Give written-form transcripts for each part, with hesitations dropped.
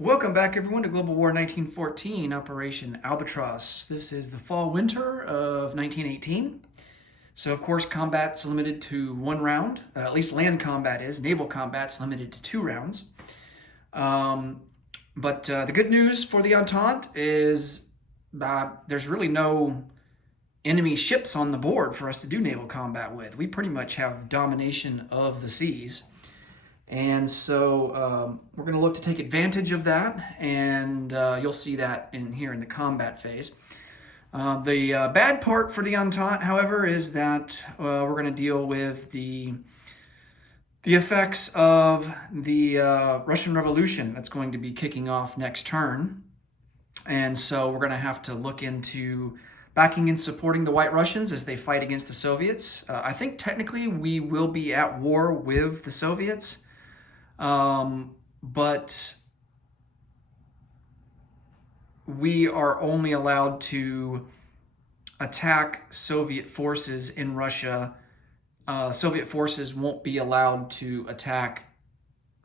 Welcome back, everyone, to Global War 1914, Operation Albatross. This is the fall-winter of 1918. So, of course, combat's limited to one round. At least land combat is. Naval combat's limited to 2 rounds. But the good news for the Entente is there's really no enemy ships on the board for us to do naval combat with. We pretty much have domination of the seas. And so we're going to look to take advantage of that, and you'll see that in here in the combat phase. The bad part for the Entente, however, is that we're going to deal with the effects of the Russian Revolution that's going to be kicking off next turn. And so we're going to have to look into backing and supporting the White Russians as they fight against the Soviets. I think technically we will be at war with the Soviets. But we are only allowed to attack Soviet forces in Russia. Soviet forces won't be allowed to attack.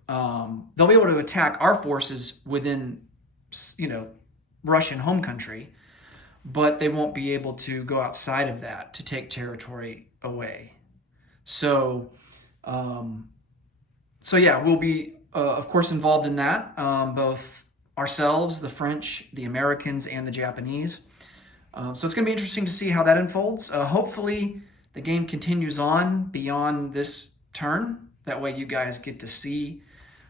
They'll be able to attack our forces within, Russian home country, but they won't be able to go outside of that to take territory away. So yeah, we'll be, of course, involved in that, both ourselves, the French, the Americans, and the Japanese. So it's going to be interesting to see how that unfolds. Hopefully, the game continues on beyond this turn. That way you guys get to see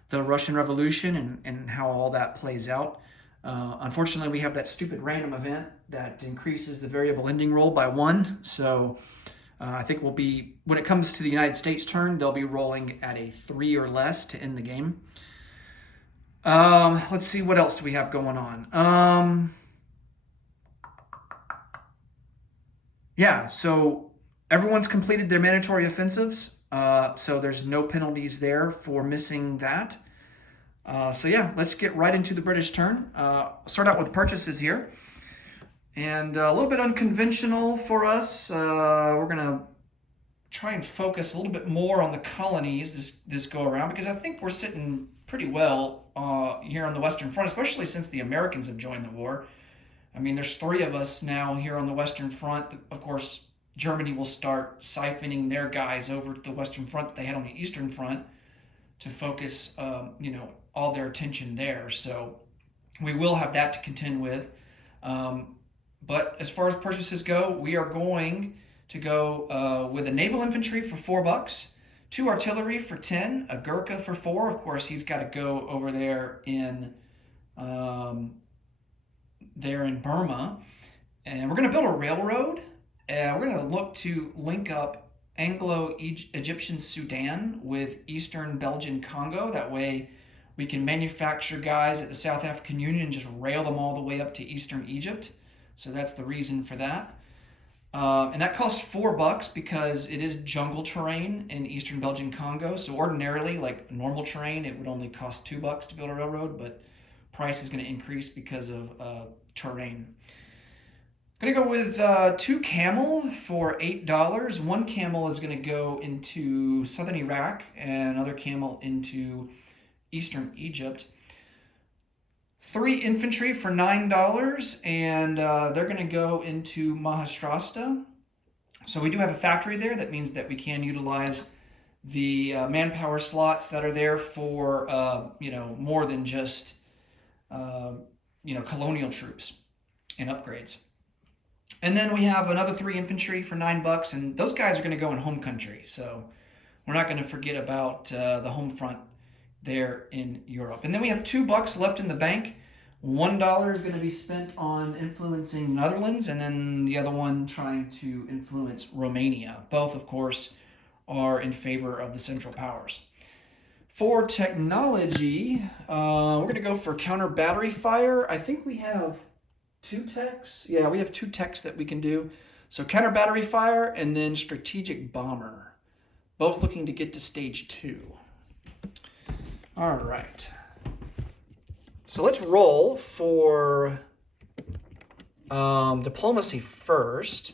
the Russian Revolution and how all that plays out. Unfortunately, we have that stupid random event that increases the variable ending roll by 1. So I think we'll be, when it comes to the United States turn, they'll be rolling at a 3 or less to end the game. Let's see, what else do we have going on? Yeah, so everyone's completed their mandatory offensives, so there's no penalties there for missing that. So yeah, let's get right into the British turn. Start out with purchases here. And a little bit unconventional for us. We're going to try and focus a little bit more on the colonies this go around, because I think we're sitting pretty well here on the Western Front, especially since the Americans have joined the war. I mean, there's 3 of us now here on the Western Front. Of course, Germany will start siphoning their guys over to the Western Front that they had on the Eastern Front to focus, all their attention there. So we will have that to contend with. But as far as purchases go, we are going to go with a naval infantry for $4, 2 artillery for 10, a Gurkha for 4. Of course, he's got to go over there in Burma. And we're going to build a railroad. We're going to look to link up Anglo-Egyptian Sudan with Eastern Belgian Congo. That way we can manufacture guys at the South African Union and just rail them all the way up to Eastern Egypt. So that's the reason for that. And that costs $4 because it is jungle terrain in Eastern Belgian Congo. So ordinarily, like normal terrain, it would only cost $2 to build a railroad, but price is going to increase because of terrain. Going to go with 2 camel for $8. 1 camel is going to go into southern Iraq and another camel into Eastern Egypt. 3 infantry for $9, and they're going to go into Maharashtra. So we do have a factory there. That means that we can utilize the manpower slots that are there for more than just colonial troops and upgrades. And then we have another 3 infantry for $9, and those guys are going to go in home country. So we're not going to forget about the home front there in Europe. And then we have $2 left in the bank. $1 is going to be spent on influencing Netherlands, and then the other one trying to influence Romania. Both, of course, are in favor of the Central Powers. For technology, we're going to go for counter battery fire. I think we have 2 techs. Yeah, we have 2 techs that we can do. So counter battery fire and then strategic bomber. Both looking to get to stage 2. All right. So let's roll for diplomacy first.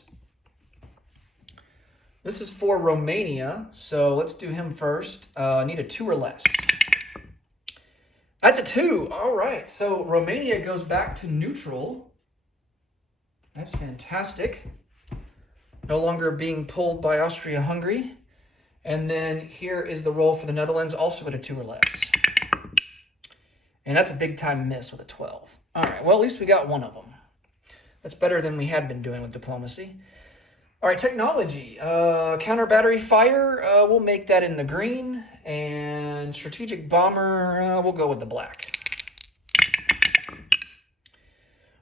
This is for Romania, so let's do him first. Need a 2 or less. That's a 2. All right. So Romania goes back to neutral. That's fantastic. No longer being pulled by Austria-Hungary. And then here is the roll for the Netherlands, also at a 2 or less. And that's a big time miss with a 12. All right, well, at least we got one of them. That's better than we had been doing with diplomacy. All right, technology. Counter battery fire, we'll make that in the green. And strategic bomber, we'll go with the black.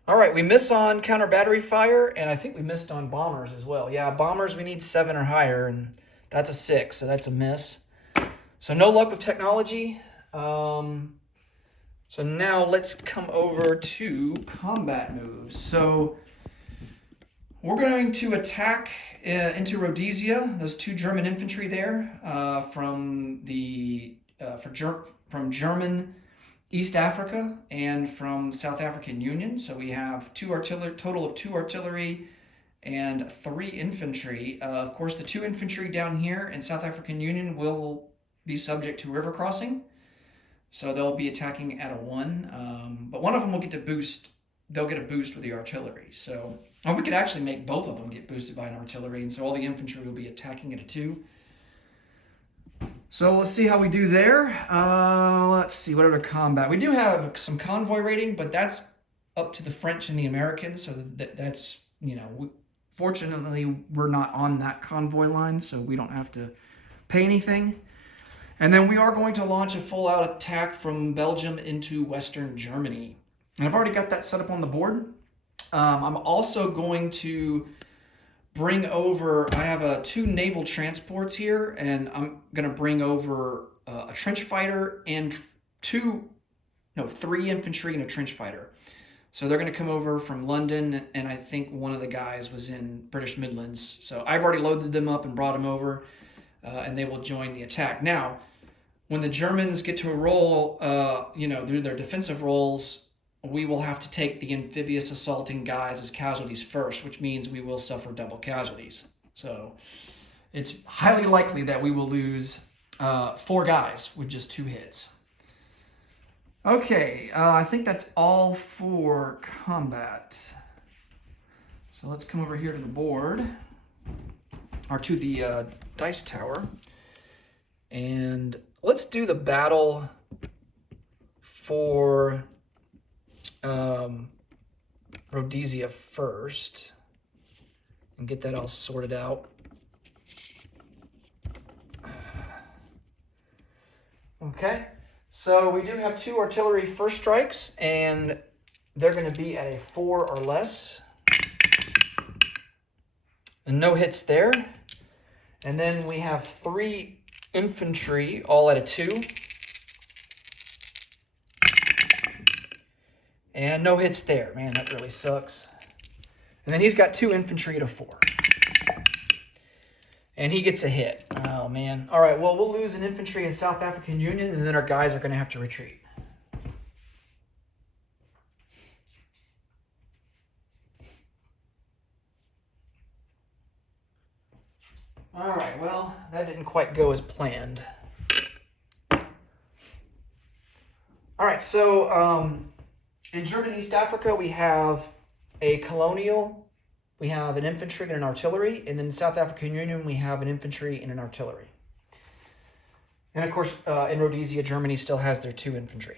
All right, we miss on counter battery fire, and I think we missed on bombers as well. Yeah, bombers, we need 7 or higher, and that's a 6, so that's a miss. So no luck with technology. So now let's come over to combat moves. So we're going to attack into Rhodesia, those 2 German infantry there from German East Africa and from South African Union. So we have total of 2 artillery and 3 infantry. Of course, the 2 infantry down here in South African Union will be subject to river crossing. So they'll be attacking at a 1. But one of them will get to boost. They'll get a boost with the artillery. So we could actually make both of them get boosted by an artillery. And so all the infantry will be attacking at a 2. So let's see how we do there. Let's see, what other combat? We do have some convoy rating, but that's up to the French and the Americans. So that's, fortunately, we're not on that convoy line, so we don't have to pay anything. And then we are going to launch a full-out attack from Belgium into Western Germany. And I've already got that set up on the board. I'm also going to bring over, I have 2 naval transports here, and I'm going to bring over a trench fighter and 3 infantry and a trench fighter. So they're going to come over from London, and I think one of the guys was in British Midlands. So I've already loaded them up and brought them over, and they will join the attack. Now, when the Germans get to a roll, do their defensive rolls, we will have to take the amphibious assaulting guys as casualties first, which means we will suffer double casualties. So it's highly likely that we will lose 4 guys with just 2 hits. Okay, I think that's all for combat. So let's come over here to the board, or to the dice tower, and let's do the battle for Rhodesia first and get that all sorted out. Okay, so we do have 2 artillery first strikes, and they're going to be at a 4 or less. And no hits there. And then we have 3 infantry, all at a 2. And no hits there. Man, that really sucks. And then he's got 2 infantry at a 4. And he gets a hit. Oh, man. All right, well, we'll lose an infantry in South African Union, and then our guys are going to have to retreat. All right, well, that didn't quite go as planned. All right, so in German East Africa, we have a colonial, we have an infantry and an artillery, and then in South African Union, we have an infantry and an artillery. And of course, in Rhodesia, Germany still has their 2 infantry.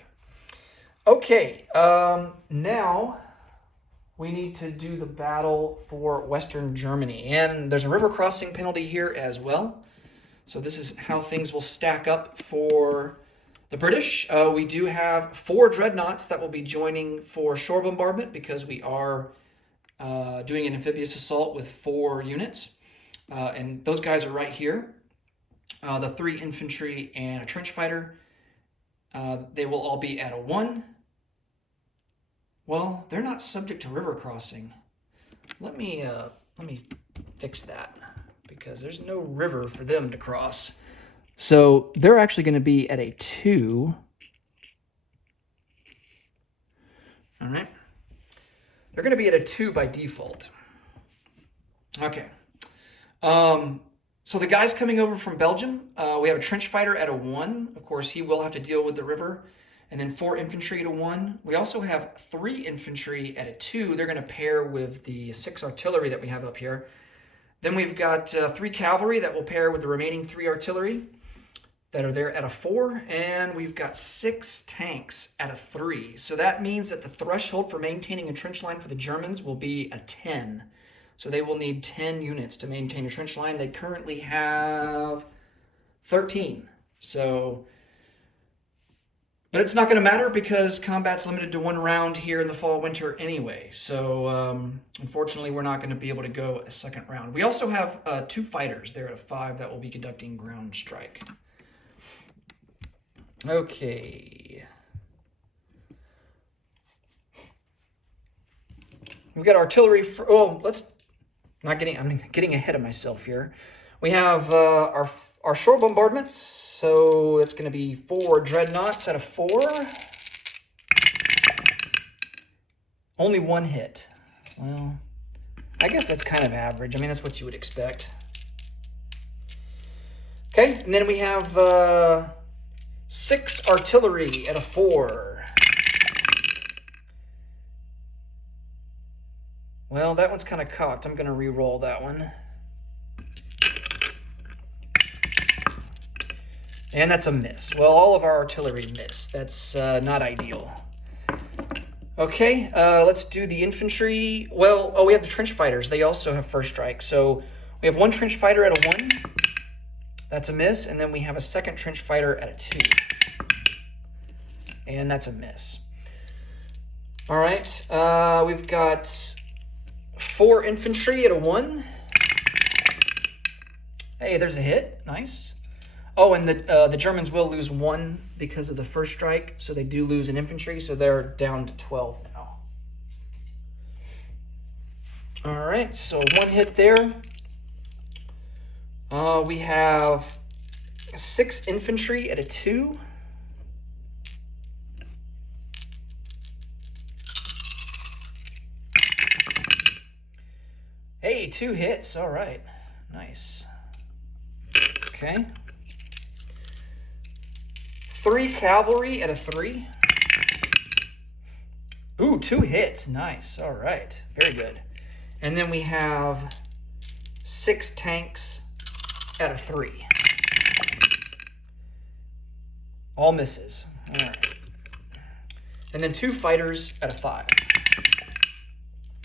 Okay, now we need to do the battle for Western Germany. And there's a river crossing penalty here as well. So this is how things will stack up for the British. We do have 4 dreadnoughts that will be joining for shore bombardment because we are doing an amphibious assault with 4 units. And those guys are right here. The 3 infantry and a trench fighter. They will all be at a 1. Well, they're not subject to river crossing. Let me fix that because there's no river for them to cross. So they're actually going to be at a 2. All right. They're going to be at a 2 by default. Okay. So the guys coming over from Belgium, we have a trench fighter at a 1. Of course, he will have to deal with the river. and then 4 infantry at a 1. We also have 3 infantry at a 2. They're going to pair with the 6 artillery that we have up here. Then we've got 3 cavalry that will pair with the remaining 3 artillery that are there at a 4, and we've got 6 tanks at a 3. So that means that the threshold for maintaining a trench line for the Germans will be a 10. So they will need 10 units to maintain a trench line. They currently have 13. So, but it's not going to matter because combat's limited to 1 round here in the fall winter anyway. So unfortunately, we're not going to be able to go a second round. We also have 2 fighters there at a 5 that will be conducting ground strike. Okay. We've got artillery for, I'm getting ahead of myself here. We have our shore bombardments, so that's going to be 4 dreadnoughts out of 4. Only 1 hit. Well, I guess that's kind of average. I mean, that's what you would expect. Okay, and then we have 6 artillery at a 4. Well, that one's kind of cocked. I'm going to re-roll that one. And that's a miss. Well, all of our artillery missed. That's not ideal. Okay, let's do the infantry. Well, we have the trench fighters. They also have first strike. So we have 1 trench fighter at a 1. That's a miss. And then we have a 2nd trench fighter at a 2. And that's a miss. All right, we've got 4 infantry at a 1. Hey, there's a hit. Nice. Oh, and the Germans will lose 1 because of the first strike, so they do lose an infantry, so they're down to 12 now. All right, so 1 hit there. We have 6 infantry at a 2. Hey, 2 hits. All right, nice. Okay. 3 cavalry at a 3. Ooh, 2 hits. Nice. All right. Very good. And then we have 6 tanks at a 3. All misses. All right. And then 2 fighters at a 5.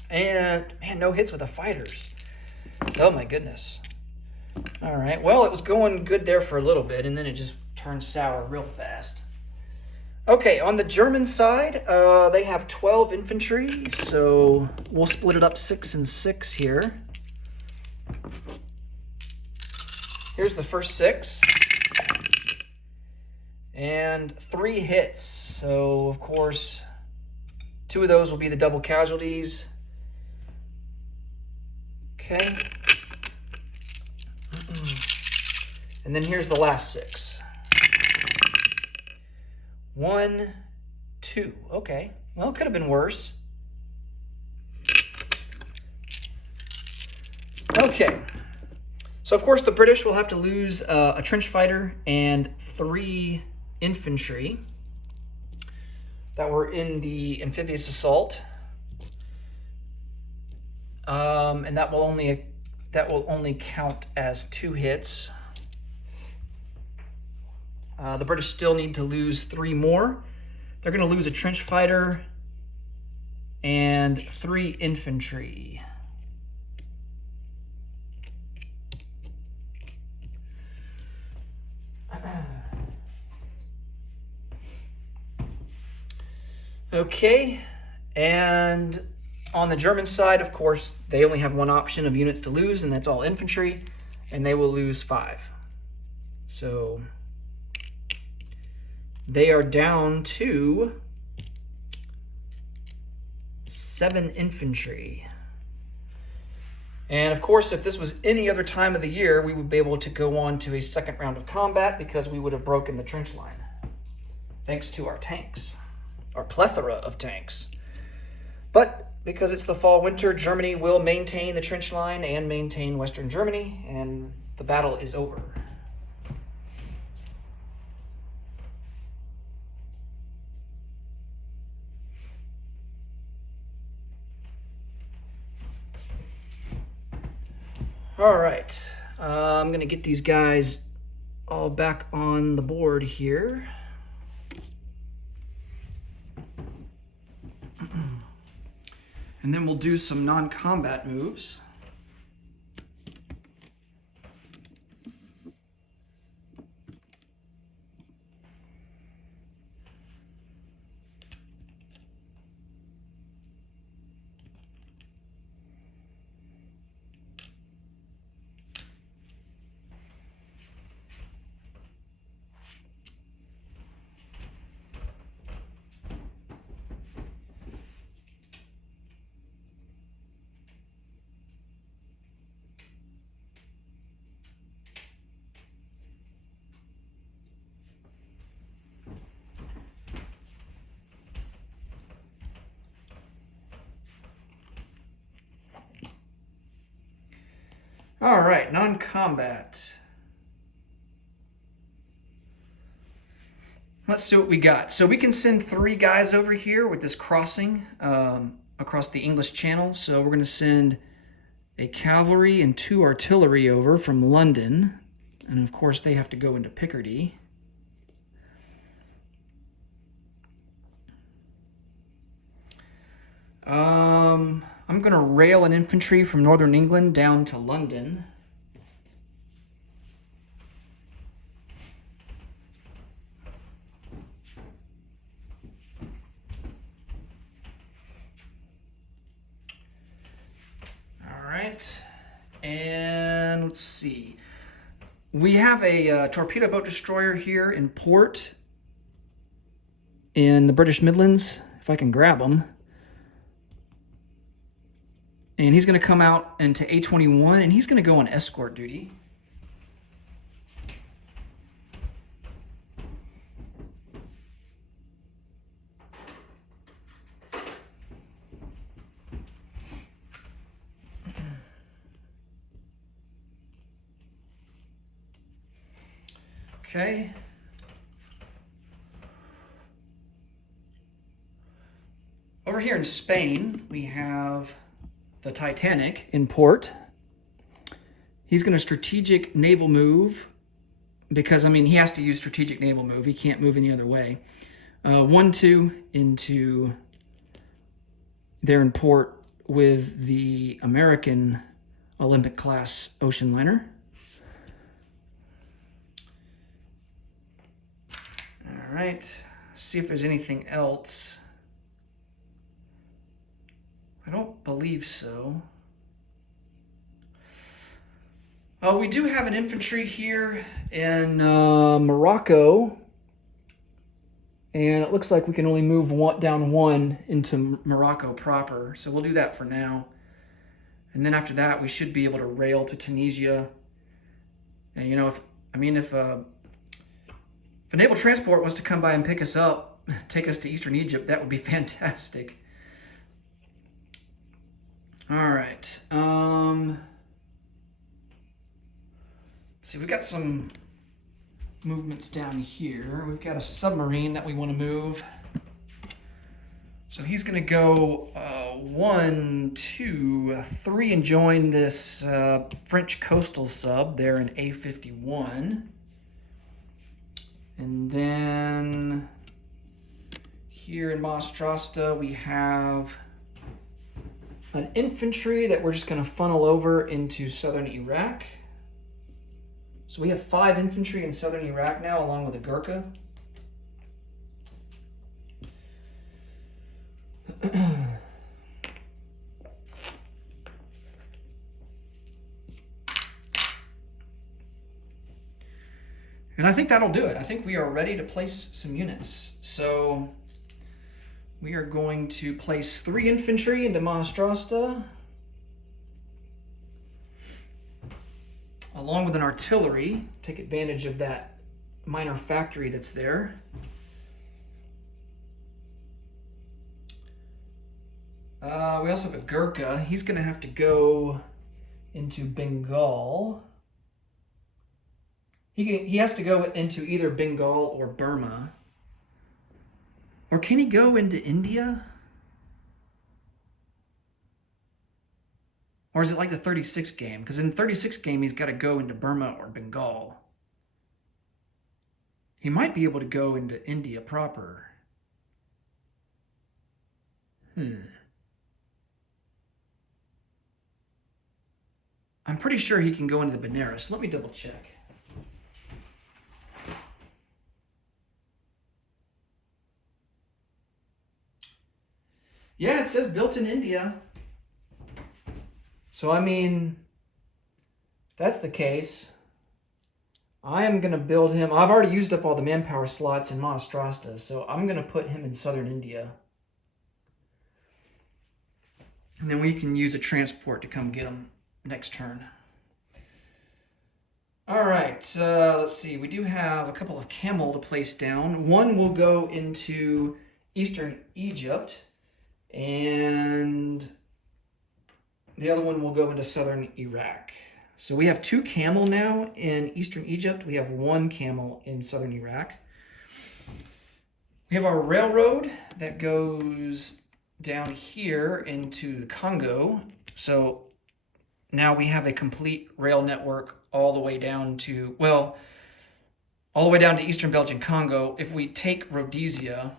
And, man, no hits with the fighters. Oh, my goodness. All right. Well, it was going good there for a little bit, and then it just turned sour real fast. Okay, on the German side, they have 12 infantry, so we'll split it up 6 and 6 here. Here's the first 6. And 3 hits, so of course 2 of those will be the double casualties. Okay. And then here's the last 6. 1, 2. Okay. Well, it could have been worse. Okay. So, of course, the British will have to lose a trench fighter and 3 infantry that were in the amphibious assault. And that will only count as 2 hits. The British still need to lose 3 more. They're going to lose a trench fighter and 3 infantry. Okay, and on the German side, of course, they only have 1 option of units to lose, and that's all infantry, and they will lose 5. So they are down to 7 infantry. And of course, if this was any other time of the year, we would be able to go on to a second round of combat because we would have broken the trench line, thanks to our tanks, our plethora of tanks. But because it's the fall-winter, Germany will maintain the trench line and maintain Western Germany, and the battle is over. All right, I'm gonna get these guys all back on the board here. And then we'll do some non-combat moves. All right, non-combat. Let's see what we got. So we can send 3 guys over here with this crossing across the English Channel. So we're going to send a cavalry and 2 artillery over from London. And of course, they have to go into Picardy. I'm going to rail an infantry from northern England down to London. All right, and let's see. We have a torpedo boat destroyer here in port in the British Midlands, if I can grab him. And he's going to come out into A21, and he's going to go on escort duty. Okay. Over here in Spain, we have the Titanic in port. He's going to strategic naval move because, I mean, he has to use strategic naval move. He can't move any other way. 1-2 into there in port with the American Olympic class ocean liner. All right, see if there's anything else. I don't believe so. We do have an infantry here in Morocco, and it looks like we can only move down 1 into Morocco proper, so we'll do that for now. And then after that, we should be able to rail to Tunisia. And you know, if a naval transport was to come by and pick us up, take us to Eastern Egypt, that would be fantastic. All right. See, we've got some movements down here. We've got a submarine that we want to move. So he's going to go 1, 2, 3 and join this French coastal sub there in A51. And then here in Maastrasta, we have an infantry that we're just going to funnel over into southern Iraq. So we have 5 infantry in southern Iraq now, along with a Gurkha. And I think that'll do it. I think we are ready to place some units. So we are going to place 3 infantry into Maastrasta, along with an artillery. Take advantage of that minor factory that's there. We also have a Gurkha. He's going to have to go into Bengal. He has to go into either Bengal or Burma. Or can he go into India? Or is it like the 36 game? Because in the 36 game, he's got to go into Burma or Bengal. He might be able to go into India proper. I'm pretty sure he can go into the Benares. Let me double check. Yeah, it says built in India. So, I mean, if that's the case, I am going to build him. I've already used up all the manpower slots in Maharashtra, so I'm going to put him in southern India. And then we can use a transport to come get him next turn. All right, let's see. We do have a couple of camel to place down. One will go into eastern Egypt, and the other one will go into southern Iraq. So we have 2 camel now in eastern Egypt. We have 1 camel in southern Iraq. We have our railroad that goes down here into the Congo. So now we have a complete rail network all the way down to, well, all the way down to eastern Belgian Congo. If we take Rhodesia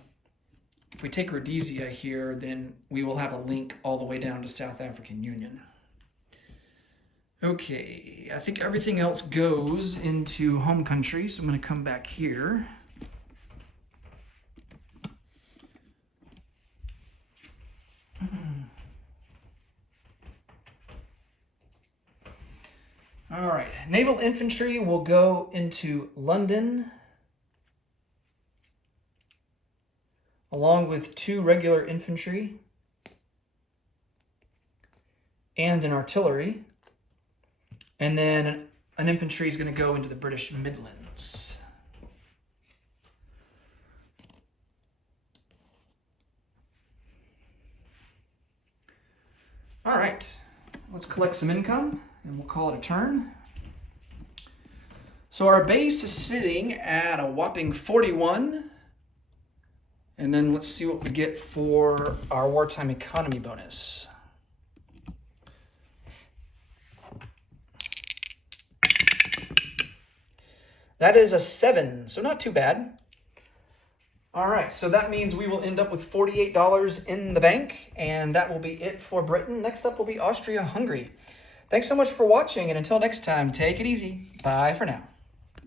here, then we will have a link all the way down to South African Union. Okay, I think everything else goes into home country, so I'm going to come back here. All right, naval infantry will go into London, along with 2 regular infantry and an artillery. And then an infantry is going to go into the British Midlands. All right, let's collect some income and we'll call it a turn. So our base is sitting at a whopping 41. And then let's see what we get for our wartime economy bonus. That is a 7, so not too bad. All right, so that means we will end up with $48 in the bank, and that will be it for Britain. Next up will be Austria-Hungary. Thanks so much for watching, and until next time, take it easy. Bye for now.